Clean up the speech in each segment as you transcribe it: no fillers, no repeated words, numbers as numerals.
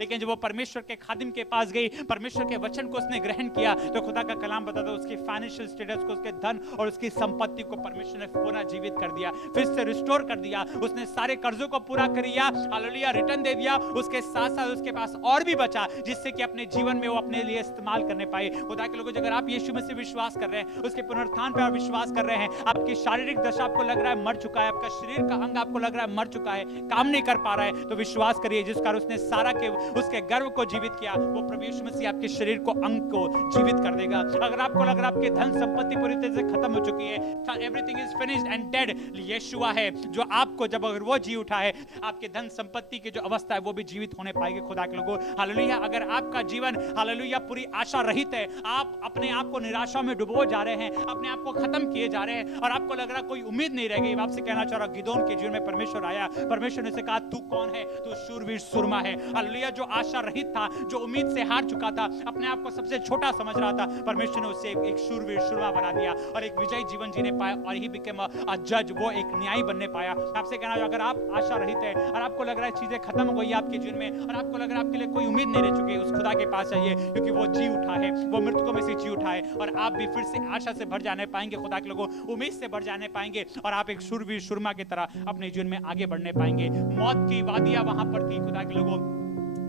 लेकिन जब वो परमेश्वर के खादिम के पास गई, परमेश्वर के वचन को उसने ग्रहण किया, तो खुदा का कलाम बताता है उसकी फाइनेंशियल स्टेटस को, उसके धन और उसकी संपत्ति को परमेश्वर ने पुनः जीवित कर दिया, फिर से रिस्टोर कर दिया। उसने सारे कर्जों को पूरा कर दिया, हालेलुया, रिटर्न दे दिया। उसके साथ साथ उसके पास और भी बचा, जिससे कि अपने जीवन में वो अपने लिए इस्तेमाल करने पाए। खुदा के लोगों, अगर आप यीशु मसीह विश्वास कर रहे हैं, उसके पुनरुत्थान पर आप विश्वास कर रहे हैं, आपकी शारीरिक दशा आपको लग रहा है मर चुका है, आपका शरीर का अंग आपको लग रहा है मर चुका है, काम नहीं कर पा रहा है, तो विश्वास करिए, जिस कारण उसने सारा के उसके गर्व को जीवित किया, वो प्रभु यीशु मसीह आपके शरीर को, अंग को जीवित कर देगा। अगर आपको लग रहा है आपकी धन संपत्ति पूरी तरह से खत्म हो चुकी है, everything is finished and dead, Yeshua है जो आपको, जब अगर वो जी उठा है, आपके धन संपत्ति की जो अवस्था है वो भी जीवित होने पाएगी। खुदा के लोगों, हालेलुया, अगर आपका जीवन, हालेलुया, पूरी आशा रहित है, आप अपने आप को निराशा में डुबो जा रहे हैं, अपने आप को खत्म किए जा रहे हैं और आपको लग रहा कोई उम्मीद नहीं रह गई, आपसे कहना चाह रहा, गिदोन के जीवन में परमेश्वर आया, परमेश्वर ने से कहा, तू कौन है? तू शूरवीर सुरमा है। हालेलुया, जो आशा रहित था, जो उम्मीद से हार चुका था, अपने आप को सबसे छोटा समझ रहा था, परमेश्वर ने उसे एक शूरवीर सुरमा बना दिया और एक विजयी जीवन जीने पाया और ही बिकेम अ जज, वो एक न्यायी बनने पाया। आपसे कहना चाह, अगर आप आशा रहित है और आपको लग रहा है चीजें खत्म हो गई आपके जीवन में और आपको लग रहा है आपके लिए कोई उम्मीद नहीं रह चुकी है, उस खुदा के पास आइए, क्योंकि वो जी उठा है, वो मृतकों में से जी उठा है और आप भी फिर से आशा से भर जाने पाएंगे। खुदा के लोगों, उम्मीद से भर जाने पाएंगे और आप एक शूरवीर सुरमा की तरह अपने जीवन में आगे बढ़ने पाएंगे। मौत की वादियां वहां पर थी, खुदा के लोगों,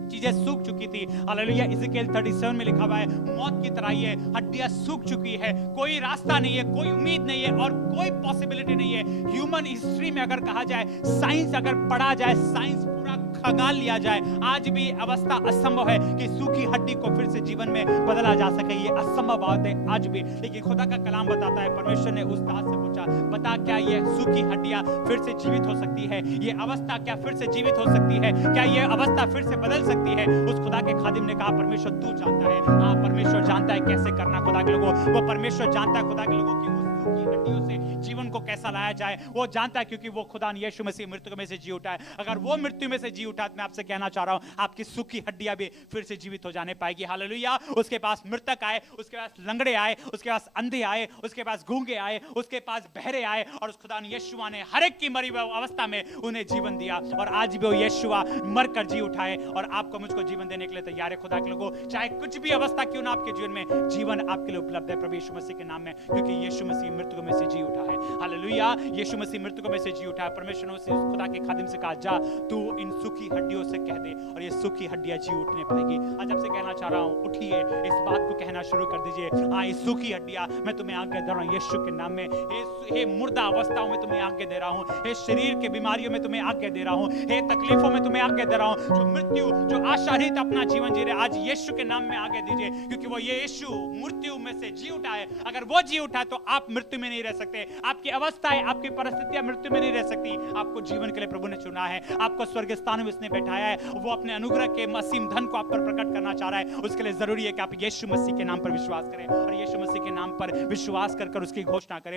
चीजें सूख चुकी थी। हालेलुया, इज़ेकिएल 37 में लिखा हुआ है, मौत की तरह ही है, हड्डियां सूख चुकी है, कोई रास्ता नहीं है, कोई उम्मीद नहीं है और कोई पॉसिबिलिटी नहीं है। ह्यूमन हिस्ट्री में अगर कहा जाए, साइंस अगर पढ़ा जाए, साइंस पूरा खंगाल लिया जाए, आज भी अवस्था असंभव है कि सूखी हड्डी को फिर से जीवन में बदला जा सके, ये असंभव बात है आज भी। लेकिन खुदा का कलाम बताता है, परमेश्वर ने उस दास से पूछा, बता क्या ये सूखी हड्डियां फिर से जीवित हो सकती है? ये अवस्था क्या फिर से जीवित हो सकती है? क्या ये अवस्था फिर से बदल सकती है? उस खुदा के खादिम ने कहा, परमेश्वर तू जानता है। हाँ, परमेश्वर जानता है कैसे करना। खुदा के लोगों, वो परमेश्वर जानता है खुदा के लोगों की सूखी हड्डियों से जीवन को कैसा लाया जाए, वो जानता है, क्योंकि वो खुदा यीशु मसीह मृत्यु में से जी उठा है। अगर वो मृत्यु में से जी उठा, तो मैं आपसे कहना चाह रहा हूं, आपकी सूखी हड्डियां भी फिर से जीवित हो जाने पाएगी। हालेलुया, उसके पास मृतक आए, उसके पास लंगड़े आए, उसके पास अंधे आए, उसके पास गूंगे आए, उसके पास बहरे आए और उस खुदा यीशुआ ने हर एक की मरी अवस्था में उन्हें जीवन दिया और आज भी वो यीशुआ मरकर जी उठाए और आपको मुझको जीवन देने के लिए तैयार है। खुदा के लोगों, चाहे कुछ भी अवस्था क्यों ना आपके जीवन में, जीवन आपके लिए उपलब्ध है प्रभु यीशु मसीह के नाम में, क्योंकि यीशु मसीह मृत्यु में से जी उठा है। हालेलुया, यीशु मसीह मृतकों में से जी उठा है। परमेश्वर ने उस खुदा के खादिम से कहा, जा तू इन सूखी हड्डियों से कह दे और ये सूखी हड्डियां जी उठने पाएगी। आज आपसे कहना चाह रहा हूं, उठिए, इस बात को कहना शुरू कर दीजिए। हाँ, ये सूखी हड्डियां मैं तुम्हें आज्ञा दे रहा हूं यीशु के नाम में। हे मुर्दा अवस्थाओं में तुम्हें आज्ञा दे रहा हूं, हे शरीर के बीमारियों में तुम्हें आज्ञा दे रहा हूं, हे तकलीफों में तुम्हें आज्ञा दे रहा हूं, जो मृत्यु, जो आशा रहित अपना जीवन जी रहे, आज यीशु के नाम में आज्ञा दीजिए, क्योंकि वो यीशु मृत्यु में से जी उठा है। अगर वो जी उठा तो आप मृत्यु में नहीं रह सकते, आपकी अवस्थाएं, आपकी परिस्थितियां मृत्यु में नहीं रह सकती। आपको जीवन के लिए प्रभु ने चुना है, आपको स्वर्ग स्थान में उसने बैठाया है, वो अपने अनुग्रह के असीम धन को आप पर प्रकट करना चाह रहा है। उसके लिए जरूरी है कि आप यीशु मसीह के नाम पर विश्वास करें और यीशु मसीह के नाम पर विश्वास कर उसकी घोषणा करें।